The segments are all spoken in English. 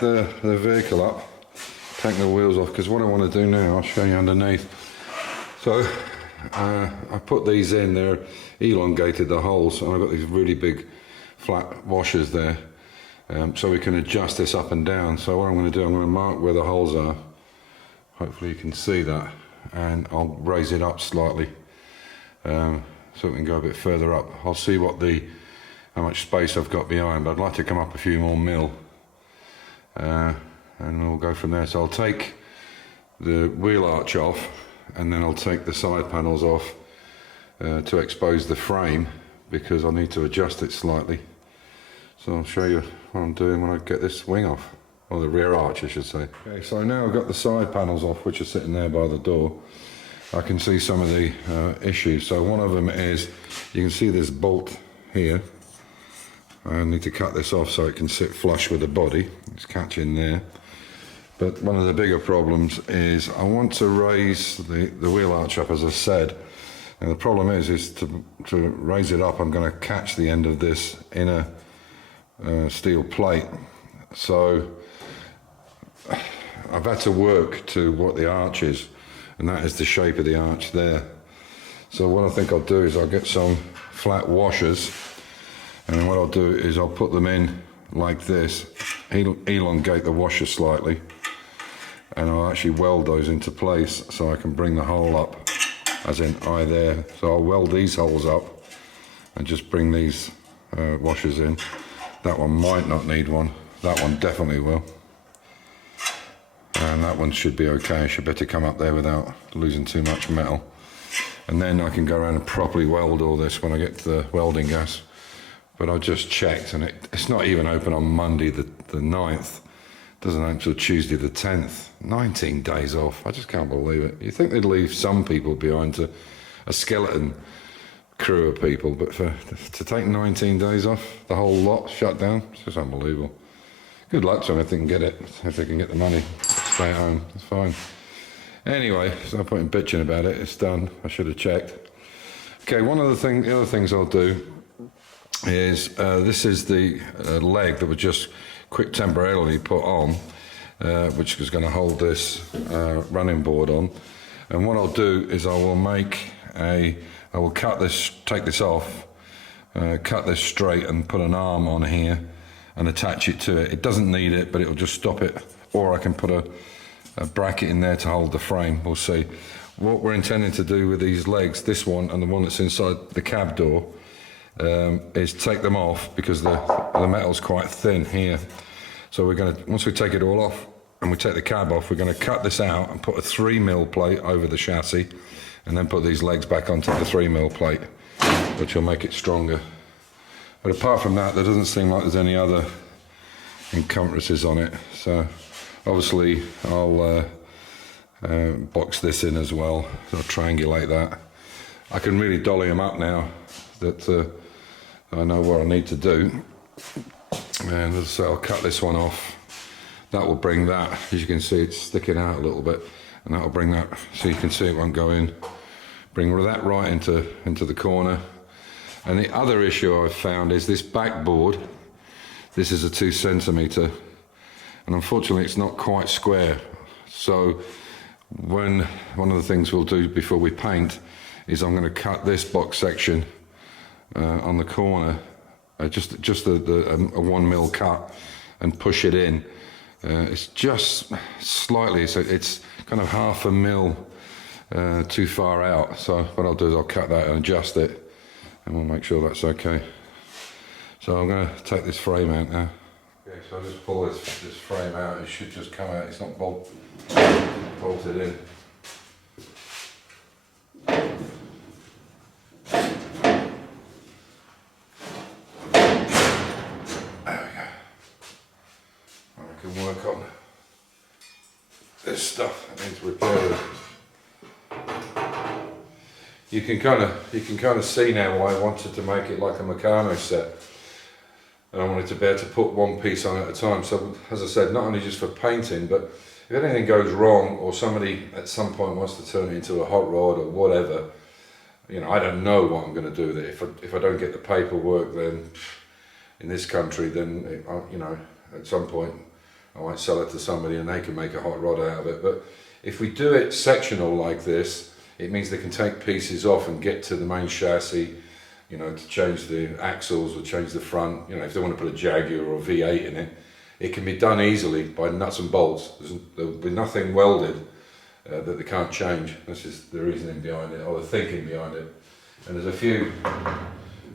the vehicle up, take the wheels off, because what I want to do now, I'll show you underneath. So I put these in, they're elongated, the holes, and I've got these really big flat washers there, so we can adjust this up and down. So what I'm going to do, I'm going to mark where the holes are, hopefully you can see that, and I'll raise it up slightly so we can go a bit further up. I'll see how much space I've got behind, but I'd like to come up a few more mil, and we'll go from there. So I'll take the wheel arch off, and then I'll take the side panels off to expose the frame, because I need to adjust it slightly. So I'll show you what I'm doing when I get this wing off, or the rear arch I should say. Okay, so now I've got the side panels off, which are sitting there by the door. I can see some of the issues. So one of them is, you can see this bolt here. I need to cut this off so it can sit flush with the body. It's catching there. But one of the bigger problems is I want to raise the wheel arch up, as I said. And the problem is to raise it up, I'm going to catch the end of this inner steel plate. So I've had to work to what the arch is, and that is the shape of the arch there. So what I think I'll do is I'll get some flat washers, and then what I'll do is I'll put them in like this, elongate the washer slightly, and I'll actually weld those into place so I can bring the hole up, as in eye there. So I'll weld these holes up and just bring these washers in. That one might not need one, that one definitely will. And that one should be okay, should be able to come up there without losing too much metal. And then I can go around and properly weld all this when I get to the welding gas. But I just checked, and it's not even open on Monday the 9th. It doesn't open until Tuesday the 10th. 19 days off, I just can't believe it. You think they'd leave some people behind, to a skeleton crew of people, but to take 19 days off, the whole lot shut down, it's just unbelievable. Good luck to them if they can get it, if they can get the money, stay at home, it's fine. Anyway, so no point in bitching about it, it's done, I should have checked. Okay, the other things I'll do is, this is the leg that was just quick temporarily put on, which was going to hold this running board on. And what I'll do is I will cut this, take this off, cut this straight and put an arm on here and attach it to it. It doesn't need it, but it'll just stop it. Or I can put a bracket in there to hold the frame, we'll see. What we're intending to do with these legs, this one and the one that's inside the cab door, is take them off, because the metal's quite thin here. So we're going to, once we take it all off and we take the cab off, we're going to cut this out and put a 3mm plate over the chassis, and then put these legs back onto the 3mm plate, which will make it stronger. But apart from that, there doesn't seem like there's any other encumbrances on it. So obviously I'll box this in as well, so I'll triangulate that. I can really dolly them up now that I know what I need to do. And so I'll cut this one off. That will bring that, as you can see, it's sticking out a little bit, and that will bring that, so you can see it won't go in. Bring that right into the corner. And the other issue I've found is this backboard. This is a 2 centimetre, and unfortunately it's not quite square. So one of the things we'll do before we paint is I'm going to cut this box section on the corner, just a 1mm cut, and push it in. It's just slightly, so it's kind of 1/2 mil too far out. So what I'll do is I'll cut that and adjust it, and we'll make sure that's okay. So I'm going to take this frame out now. Okay, so I'll just pull this frame out. It should just come out. It's not bolted in. Work on this stuff that needs repairing. You can kind of see now why I wanted to make it like a Meccano set, and I wanted to be able to put one piece on at a time. So as I said, not only just for painting, but if anything goes wrong, or somebody at some point wants to turn it into a hot rod or whatever, you know, I don't know what I'm going to do with it. If I don't get the paperwork, then in this country, then you know, at some point I might sell it to somebody and they can make a hot rod out of it. But if we do it sectional like this, it means they can take pieces off and get to the main chassis, you know, to change the axles or change the front. You know, if they want to put a Jaguar or V8 in it, it can be done easily by nuts and bolts. There'll be nothing welded that they can't change. This is the reasoning behind it, or the thinking behind it. And there's a few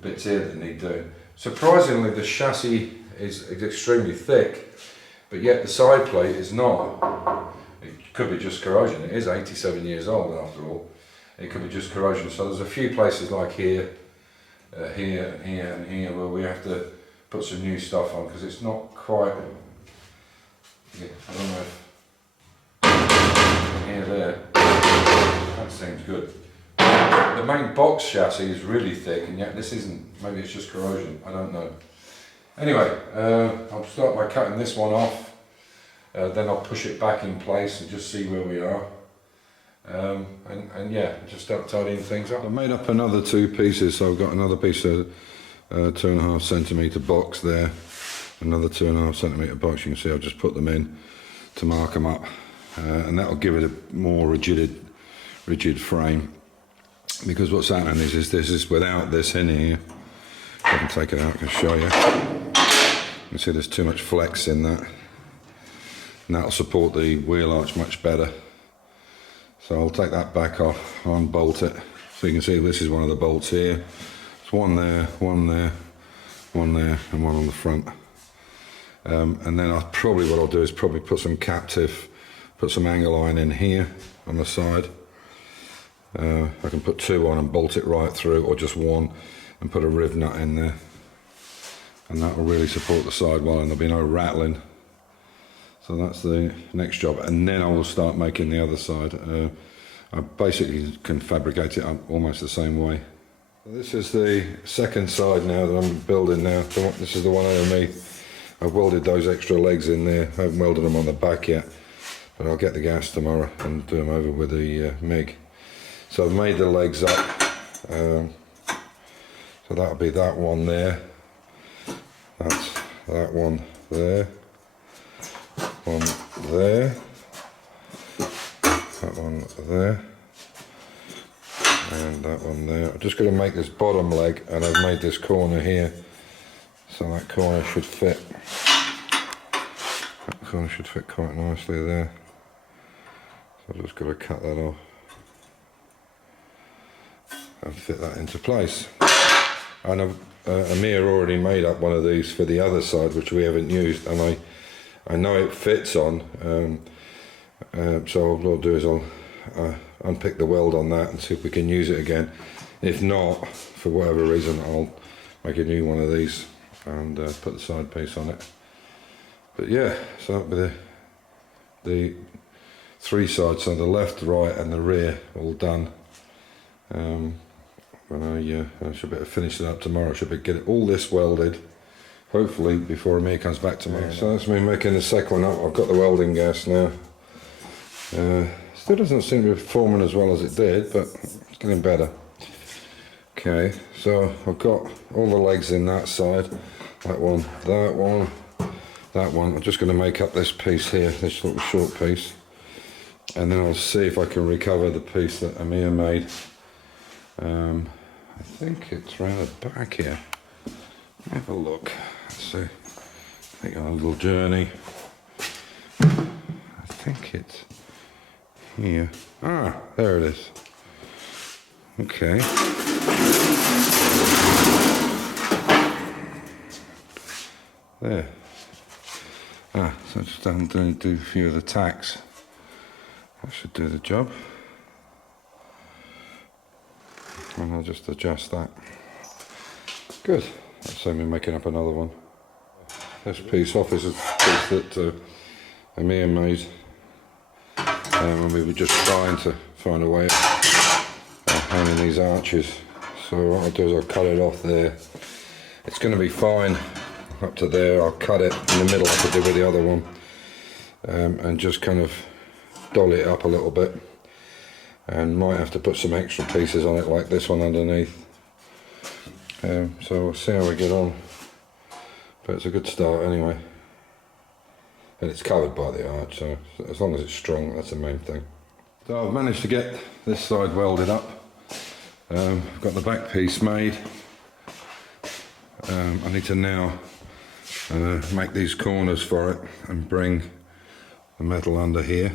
bits here that need doing. Surprisingly, the chassis is extremely thick, but yet the side plate is not. It could be just corrosion. It is 87 years old after all. It could be just corrosion. So there's a few places like here, here and here and here where we have to put some new stuff on because it's not quite. Yeah, I don't know if here, there. That seems good. The main box chassis is really thick, and yet this isn't. Maybe it's just corrosion. I don't know. Anyway, I'll start by cutting this one off. Then I'll push it back in place and just see where we are. And yeah, just start tidying things up. I've made up another two pieces, so I've got another piece of 2.5 centimetre box there, another 2.5 centimetre box. You can see I've just put them in to mark them up, and that'll give it a more rigid frame. Because what's happening is this is without this in here. I can take it out, I can show you. You can see there's too much flex in that, and that'll support the wheel arch much better. So I'll take that back off, unbolt it. So you can see this is one of the bolts here. There's one there, one there, one there, and one on the front. And then what I'll do is probably put some captive, put some angle iron in here on the side. I can put two on and bolt it right through, or just one and put a riv nut in there, and that will really support the sidewall and there'll be no rattling. So that's the next job, and then I will start making the other side. I basically can fabricate it up almost the same way. This is the second side now that I'm building now. This is the one underneath. I've welded those extra legs in there. I haven't welded them on the back yet, but I'll get the gas tomorrow and do them over with the MIG. So I've made the legs up. So that'll be that one there. That's that one there. One there, that one there, and that one there. I'm just going to make this bottom leg, and I've made this corner here, so that corner should fit. That corner should fit quite nicely there. So I've just got to cut that off and fit that into place. And Amir already made up one of these for the other side, which we haven't used, and I know it fits on, so what I'll do is I'll unpick the weld on that and see if we can use it again. If not, for whatever reason, I'll make a new one of these and put the side piece on it. But yeah, so that'll be the three sides, so the left, right and the rear all done. When I should be able to finish it up tomorrow. I should be get all this welded, hopefully before Amir comes back tomorrow. So that's me making the second one up. I've got the welding gas now. Still doesn't seem to be performing as well as it did, but it's getting better. Okay, so I've got all the legs in that side. That one, that one, that one. I'm just going to make up this piece here, this little short piece. And then I'll see if I can recover the piece that Amir made. I think it's round the back here. Have a look. Let's see. Take a little journey. I think it's here. Ah, there it is. Okay. There. Ah, so I just do a few of the tacks. That should do the job. And I'll just adjust that. Good. So I'm making up another one. This piece off is a piece that Amir made when we were just trying to find a way of hanging these arches. So what I'll do is I'll cut it off there. It's going to be fine up to there. I'll cut it in the middle like I did with the other one, and just kind of dolly it up a little bit, and might have to put some extra pieces on it like this one underneath. So we'll see how we get on, but it's a good start anyway. and it's covered by the arch, so as long as it's strong, that's the main thing. So I've managed to get this side welded up. I've got the back piece made. I need to now make these corners for it and bring the metal under here.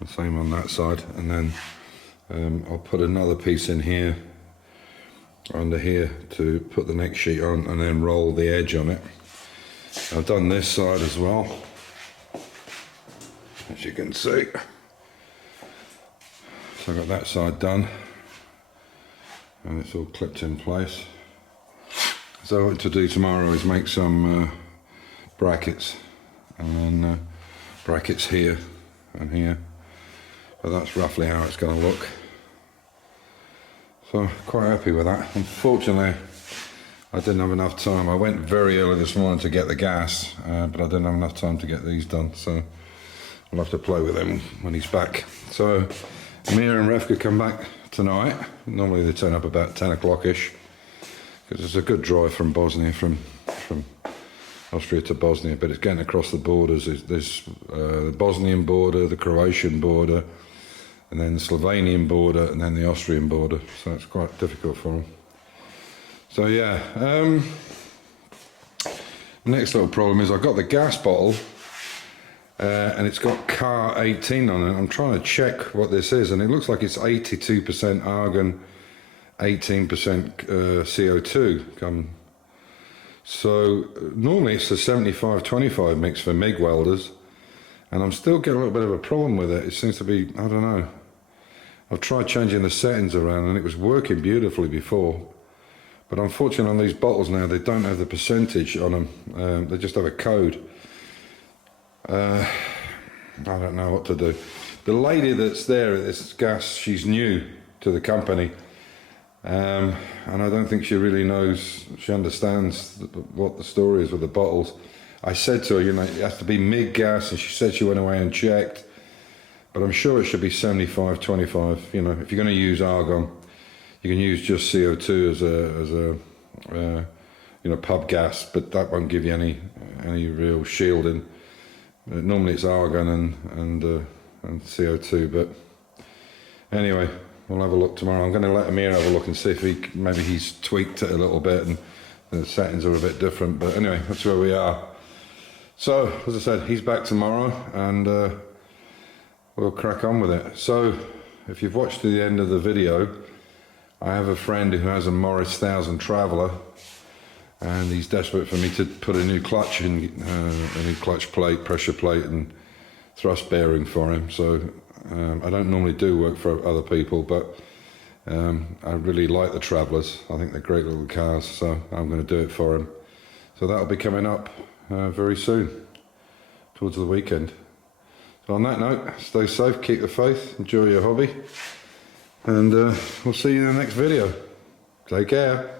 The same on that side, and then I'll put another piece in here, under here, to put the next sheet on, and then roll the edge on it. I've done this side as well, as you can see. So I've got that side done, and it's all clipped in place. So what to do tomorrow is make some brackets, and then brackets here and here. But that's roughly how it's going to look. So quite happy with that. Unfortunately, I didn't have enough time. I went very early this morning to get the gas, but I didn't have enough time to get these done. So I'll have to play with them when he's back. So Amir and Refka come back tonight. Normally they turn up about 10 o'clock-ish, because it's a good drive from Bosnia, from Austria to Bosnia, but it's getting across the borders. There's the Bosnian border, the Croatian border, and then the Slovenian border, and then the Austrian border, so it's quite difficult for them. So yeah, the next little problem is I've got the gas bottle, and it's got car 18 on it. I'm trying to check what this is, and it looks like it's 82% argon, 18% CO2. So normally it's a 75-25 mix for MIG welders, and I'm still getting a little bit of a problem with it. It seems to be, I don't know. I've tried changing the settings around, and it was working beautifully before. But unfortunately on these bottles now, they don't have the percentage on them. They just have a code. I don't know what to do. The lady that's there at this gas, she's new to the company. And I don't think she really knows, she understands what the story is with the bottles. I said to her, you know, it has to be MIG gas, and she said she went away and checked. But I'm sure it should be 75-25. You know, if you're going to use argon, you can use just CO2 as a you know, pub gas, but that won't give you any real shielding. Normally it's argon and CO2, but anyway, we'll have a look tomorrow. I'm going to let Amir have a look and see if maybe he's tweaked it a little bit and the settings are a bit different. But anyway, that's where we are. So, as I said, he's back tomorrow, and we'll crack on with it. So, if you've watched to the end of the video, I have a friend who has a Morris 1000 Traveller, and he's desperate for me to put a new clutch in, a new clutch plate, pressure plate, and thrust bearing for him. So I don't normally do work for other people, but I really like the Travellers. I think they're great little cars, so I'm going to do it for him. So that'll be coming up very soon, towards the weekend. So on that note, stay safe, keep the faith, enjoy your hobby, and we'll see you in the next video. Take care.